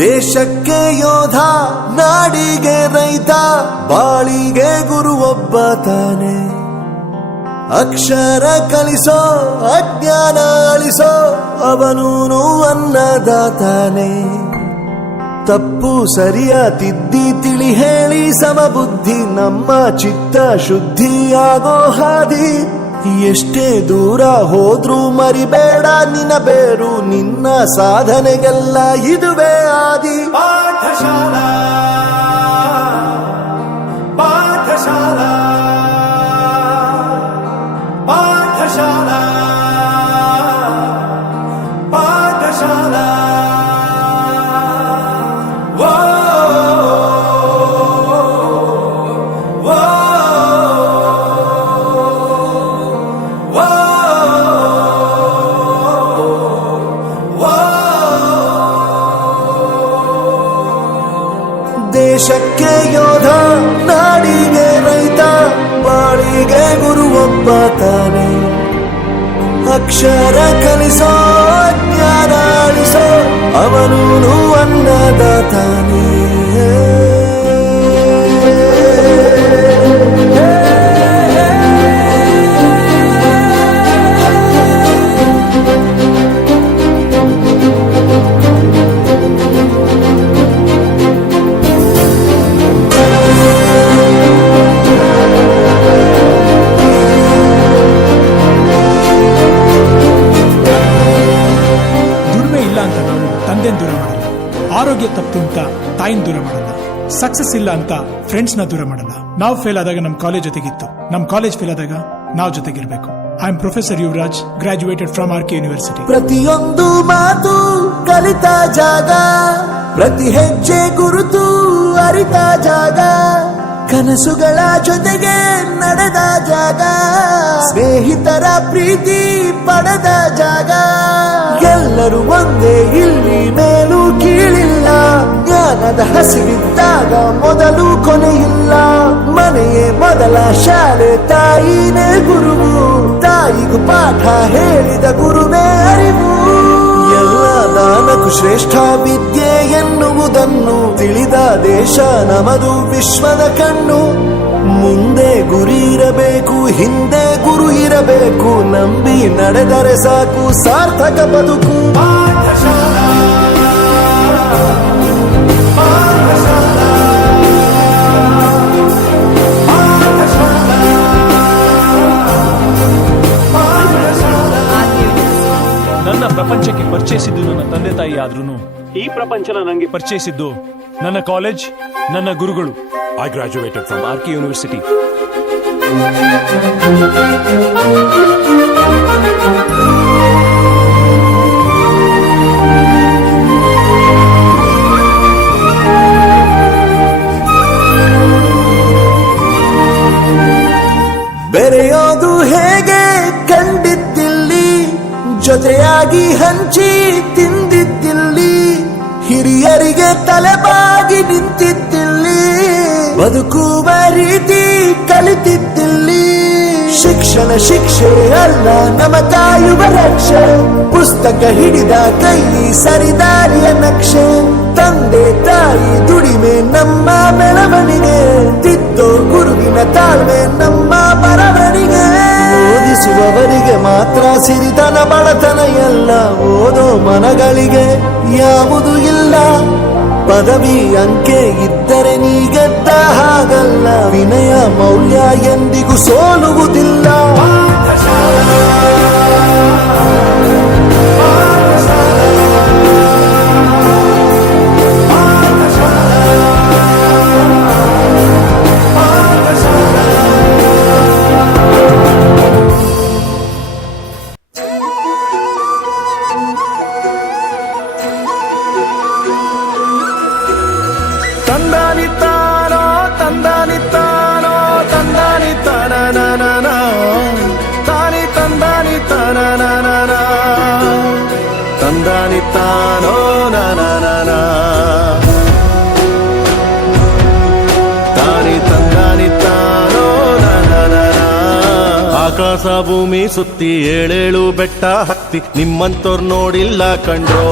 ದೇಶಕ್ಕೆ ಯೋಧ, ನಾಡಿಗೆ ರೈತ, ಬಾಳಿಗೆ ಗುರು ಒಬ್ಬ ತಾನೆ. ಅಕ್ಷರ ಕಲಿಸೋ, ಅಜ್ಞಾನ ಅಳಿಸೋ, ಅವನೂನು ಅನ್ನದಾತಾನೆ. ತಪ್ಪು ಸರಿಯ ತಿದ್ದಿ ತಿಳಿ ಹೇಳಿ ಸಮಬುದ್ಧಿ, ನಮ್ಮ ಚಿತ್ತ ಶುದ್ಧಿಯಾಗೋ ಹಾದಿ. ಎಷ್ಟೇ ದೂರ ಹೋದ್ರೂ ಮರಿಬೇಡ ನಿನ್ನ ಬೇರು, ನಿನ್ನ ಸಾಧನೆಗೆಲ್ಲ ಇದುವೇ ಆದಿ. ಪಾಠಶಾಲಾ ಪಾಠಶಾಲಾ ಪಾಠಶಾಲಾ ಪಾಠಶಾಲಾ. ದೇಶಕ್ಕೆ ಯೋಧ, ನಾಡಿಗೆ ರೈತ, ಬಾಳಿಗೆ ಗುರು ಒಬ್ಬ ತಾನೆ. ಅಕ್ಷರ ಕಲಿಸೋ, ಜ್ಞಾನ ಅಳಿಸೋ, ಅವನೂನು ಅನ್ನದಾತಾನೆ. ದೂರ ಮಾಡಲ್ಲ, ಆರೋಗ್ಯ ತಪ್ಪು ಅಂತ ತಾಯಿನ ದೂರ ಮಾಡಲ್ಲ, ಸಕ್ಸಸ್ ಇಲ್ಲ ಅಂತ ಫ್ರೆಂಡ್ಸ್ ನ ದೂರ ಮಾಡಲ್ಲ. ನಾವು ಫೇಲ್ ಆದಾಗ ನಮ್ ಕಾಲೇಜ್ ಜೊತೆಗಿತ್ತು, ನಮ್ ಕಾಲೇಜ್ ಫೇಲ್ ಆದಾಗ ನಾವು ಜೊತೆಗಿರ್ಬೇಕು. I am professor Yuvaraj, graduated from RK university. ಪ್ರತಿಯೊಂದು ಮಾತು ಕಲಿತ ಜಾಗ, ಪ್ರತಿ ಹೆಜ್ಜೆ ಗುರುತು ಅರಿತ ಜಾಗ, ಕನಸುಗಳ ಜೊತೆಗೆ ನಡೆದ ಜಾಗ, ಸ್ನೇಹಿತರ ಪ್ರೀತಿ ಪಡೆದ ಜಾಗ. ಎಲ್ಲರೂ ಒಂದೇ, ಇಲ್ಲಿ ಮೇಲೂ ಕೀಳಿಲ್ಲ, ಜ್ಞಾನದ ಹಸಿವಿದ್ದಾಗ ಮೊದಲು ಕೊನೆಯಿಲ್ಲ. ಮನೆಯೇ ಮೊದಲ ಶಾಲೆ, ತಾಯಿನೇ ಗುರುವು, ತಾಯಿಗೂ ಪಾಠ ಹೇಳಿದ ಗುರುವೇ ಅರಿವು. ಎಲ್ಲ ದಾನಕ್ಕೂ ಶ್ರೇಷ್ಠ ವಿದ್ಯೆ ಎನ್ನುವುದನ್ನು ತಿಳಿದ ದೇಶ ನಮದು, ವಿಶ್ವದ ಕಣ್ಣು. ಮುಂದೆ ಗುರಿ ಇರಬೇಕು, ಹಿಂದೆ ಗುರು ಇರಬೇಕು, ನಂಬಿ ನಡೆದರೆ ಸಾಕು ಸಾರ್ಥಕ ಬದುಕು. ಪಾಠಶಾಲಾ ಪಾಠಶಾಲಾ ಪಾಠಶಾಲಾ. ನನ್ನ ಪ್ರಪಂಚಕ್ಕೆ ಪರಿಚಯಿಸಿದ್ದು ನನ್ನ ತಂದೆ ತಾಯಿ ಆದ್ರೂ ಈ ಪ್ರಪಂಚನ ನನಗೆ ಪರಿಚಯಿಸಿದ್ದು ನನ್ನ ಕಾಲೇಜ್, ನನ್ನ ಗುರುಗಳು. I graduated from RK university. ಬೆರೆಯೋದು ಹೇಗೆ ಕಂಡಿದ್ದಿಲ್ಲಿ, ಜೊತೆಯಾಗಿ ಹಂಚಿ ತಿಂದಿದ್ದಿಲ್ಲಿ, ಹಿರಿಯರಿಗೆ ತಲೆಬಾಗಿ ನಿಂತಿದ್ದಿಲ್ಲಿ, ಬದುಕುವ ರೀತಿ ಕಲಿತಿದ್ದಿಲ್ಲಿ. ಶಿಕ್ಷಣ ಶಿಕ್ಷೆ ಅಲ್ಲ, ನಮ ಕಾಯುವ ರಕ್ಷೆ, ಪುಸ್ತಕ ಹಿಡಿದ ಕೈ ಸರಿದಾರಿಯ ನಕ್ಷೆ. ತಂದೆ ತಾಯಿ ದುಡಿಮೆ ನಮ್ಮ ಬೆಳವಣಿಗೆ, ತಿದ್ದೋ ಗುರುವಿನ ತಾಳ್ಮೆ ನಮ್ಮ ಬರವಣಿಗೆ. ಓದಿಸುವವರಿಗೆ ಮಾತ್ರ ಸಿರಿತನ ಬಡತನ ಎಲ್ಲ, ಓದೋ ಮನಗಳಿಗೆ ಯಾವುದು ಇಲ್ಲ. ಪದವಿ ಅಂಕೆ ಇದ್ದರೆ ನೀ ಗೆದ್ದ ಹಾಗಲ್ಲ, ವಿನಯ ಮೌಲ್ಯ ಎಂದಿಗೂ ಸೋಲುವುದಿಲ್ಲ. ತಂದಾನಿತ್ತಾನೋ ತಂದಾನಿತ್ತಾನೋ ತಂದಾನಿತ್ತಾನ ತಾನಿ ತಂದಾನಿತ್ತಾನ ತಂದಾನಿತ್ತಾನೋ ನಾನ ತಾನಿ ತಂದಾನಿತ್ತಾನೋ ನಾನ. ಆಕಾಶ ಭೂಮಿ ಸುತ್ತಿ ಏಳೇಳು ಬೆಟ್ಟ ಹತ್ತಿ ನಿಮ್ಮಂತೋರ್ ನೋಡಿಲ್ಲ ಕಂಡ್ರೋ.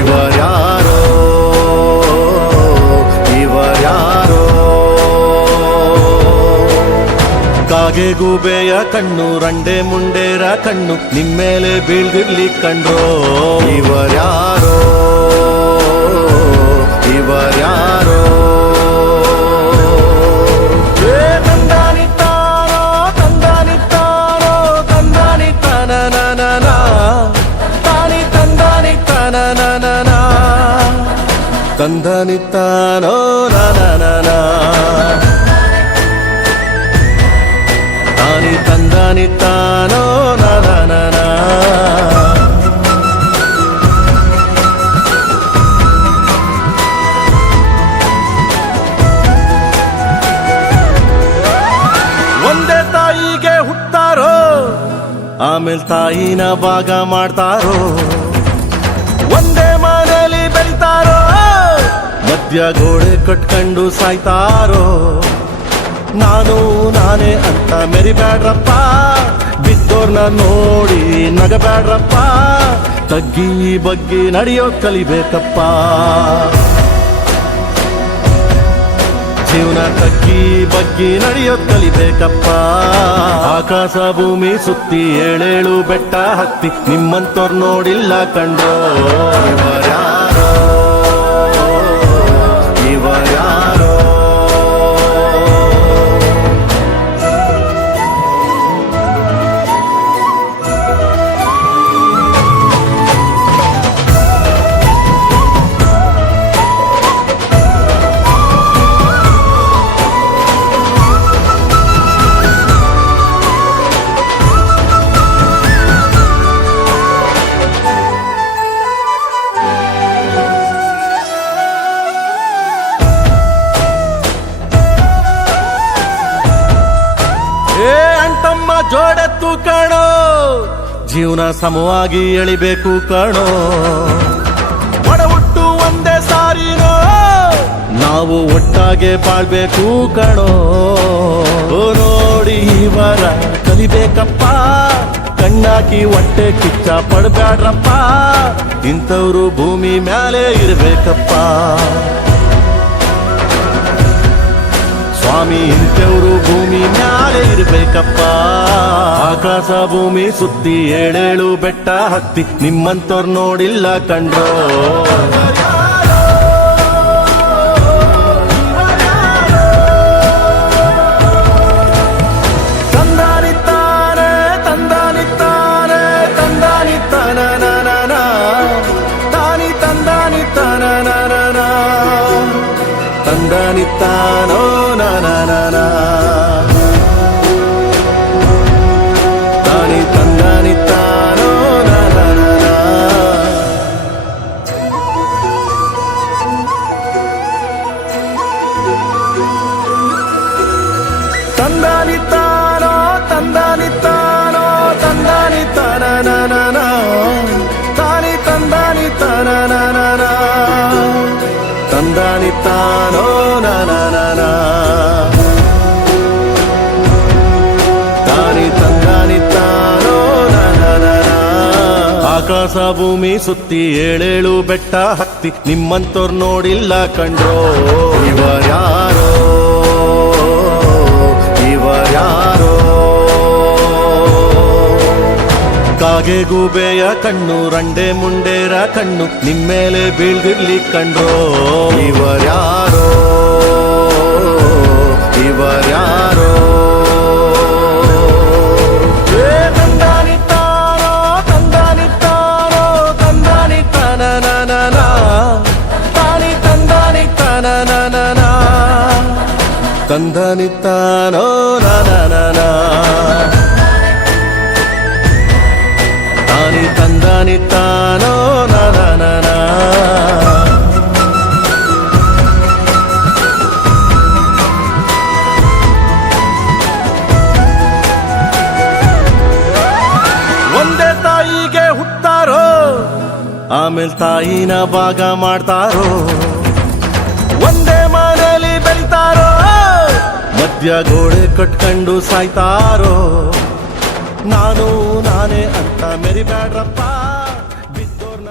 ಇವ ಯಾರೋ ಕಾಗೆ ಗೂಬೆಯ ಕಣ್ಣು ರಂಡೆ ಮುಂಡೇರ ಕಣ್ಣು ನಿಮ್ಮೇಲೆ ಬೀಳ್ದಿರ್ಲಿ ಕಂಡ್ರೋ ಇವರ್ಯಾರೋ ಇವರ್ಯಾರೋ ತಂದಾನಿತ್ತಾನೋ ತಂದಾನಿತ್ತಾನೋ ತಂದಾನಿತ್ತಾನ ತಾನಿ ತಂದಾನಿತ್ತಾನ ತಂದಾನಿತ್ತಾನೋ ನಾನ ತಾನಿ ತಂದಾನಿತ್ತಾನೋ ನಾನ ಒಂದೇ ತಾಯಿಗೆ ಹುಟ್ಟಾರೋ ಆಮೇಲೆ ತಾಯಿನ ಭಾಗ ಮಾಡ್ತಾರೋ ಒಂದೇ ಮನೆಯಲ್ಲಿ ಬೆಳಿತಾರೋ ಮಧ್ಯ ಗೋಡೆ ಕಟ್ಕೊಂಡು ಸಾಯ್ತಾರೋ ನಾನು ನಾನೇ ಅಂತ ಮೆರಿಬ್ಯಾಡ್ರಪ್ಪ ಬಿದ್ದೋರ್ನ ನೋಡಿ ನಗಬ್ಯಾಡ್ರಪ್ಪ ತಗ್ಗಿ ಬಗ್ಗಿ ನಡೆಯೋದ್ ಕಲಿಬೇಕಪ್ಪ ಜೀವನ ತಗ್ಗಿ ಬಗ್ಗಿ ನಡೆಯೋದ್ ಕಲಿಬೇಕಪ್ಪ ಆಕಾಶ ಭೂಮಿ ಸುತ್ತಿ ಏಳೇಳು ಬೆಟ್ಟ ಹತ್ತಿ ನಿಮ್ಮಂತೋರ್ ನೋಡಿಲ್ಲ ಕಂಡೋ ಇವರ್ಯಾರೋ ಇವರ್ಯಾರೋ ಅಂಟಮ್ಮ ಜೋಡೆತ್ತು ಕಾಣೋ ಜೀವನ ಸಮವಾಗಿ ಎಳಿಬೇಕು ಕಾಣೋ ಒಡ ಹುಟ್ಟು ಒಂದೇ ಸಾರಿನೋ ನಾವು ಒಟ್ಟಾಗೆ ಬಾಳ್ಬೇಕು ಕಾಣೋ ನೋಡಿ ಇವರ ಕಲಿಬೇಕಪ್ಪ ಕಣ್ಣಾಕಿ ಹೊಟ್ಟೆ ಕಿಚ್ಚ ಪಡ್ಬ್ಯಾಡ್ರಪ್ಪ ಇಂಥವ್ರು ಭೂಮಿ ಮ್ಯಾಲೆ ಇರ್ಬೇಕಪ್ಪ ಸ್ವಾಮಿ ಇಂಥವ್ರು ಭೂಮಿ ಮ್ಯಾಲೆ ಇರ್ಬೇಕಪ್ಪ ಆಕಾಶ ಭೂಮಿ ಸುತ್ತಿ ಏಳೇಳು ಬೆಟ್ಟ ಹತ್ತಿ ನಿಮ್ಮಂತೋರ್ ನೋಡಿಲ್ಲ ಕಂಡ್ರೋ ತಂದಾನಿತ್ತಾನೆ ತಂದಾನಿತ್ತಾನೆ ತಂದಾನಿತ್ತಾನ ತಾನಿ ತಂದಾನಿತ್ತಾನ ತಂದಾನಿತ್ತಾನೋ ತಾನಿ ತಂದಾನಿತ್ತಾನೋ ತಂದಾನಿತ್ತಾನೋ ತಂದಾನಿತ್ತಾನೋ ತಂದಾನಿತ್ತಾನ ತಾನಿ ತಂದಾನಿತ್ತಾನ ತಂದಾನಿತ್ತಾನೋ ತಾನಿ ತಂದಾನಿತ್ತಾನೋ ಆಕಾಶ ಭೂಮಿ ಸುತ್ತಿ ಏಳೇಳು ಬೆಟ್ಟ ಹತ್ತಿ ನಿಮ್ಮಂತೋರ್ ನೋಡಿಲ್ಲ ಕಂಡ್ರೋ ಇವರ್ಯಾರೋ ಇವರ್ಯಾರೋ ಕಾಗೆ ಗೂಬೆಯ ಕಣ್ಣು ರಂಡೆ ಮುಂಡೇರ ಕಣ್ಣು ನಿಮ್ಮೇಲೆ ಬೀಳ್ದಿರ್ಲಿ ಕಂಡ್ರೋ ಇವರ್ಯಾರೋ ಇವರ್ಯಾರೋ ತಂದಾನಿತ್ತಾನೋ ತಂದಾನಿತ್ತಾನೋ ತಂದಾನಿತ್ತಾನ ತಾನಿ ತಂದಾನಿತ್ತಾನ ತಂದಾನಿತ್ತಾನೋ ತಾನಿ ತಂದಾನಿತ್ತಾನೋ ಒಂದೇ ತಾಯಿಗೆ ಹುಟ್ಟಾರೋ ಆಮೇಲೆ ತಾಯಿನ ಭಾಗ ಮಾಡ್ತಾರೋ ಒಂದೇ ಮನೆಯಲ್ಲಿ ಬೆಳಿತಾರೋ ಮಧ್ಯ ಗೋಡೆ ಕಟ್ಕೊಂಡು ಸಾಯ್ತಾರೋ ನಾನು ನಾನೇ ಅಂತ ಮೆರಿಬ್ಯಾಡ್ರಪ್ಪ ಬಿದ್ದೋರ್ನ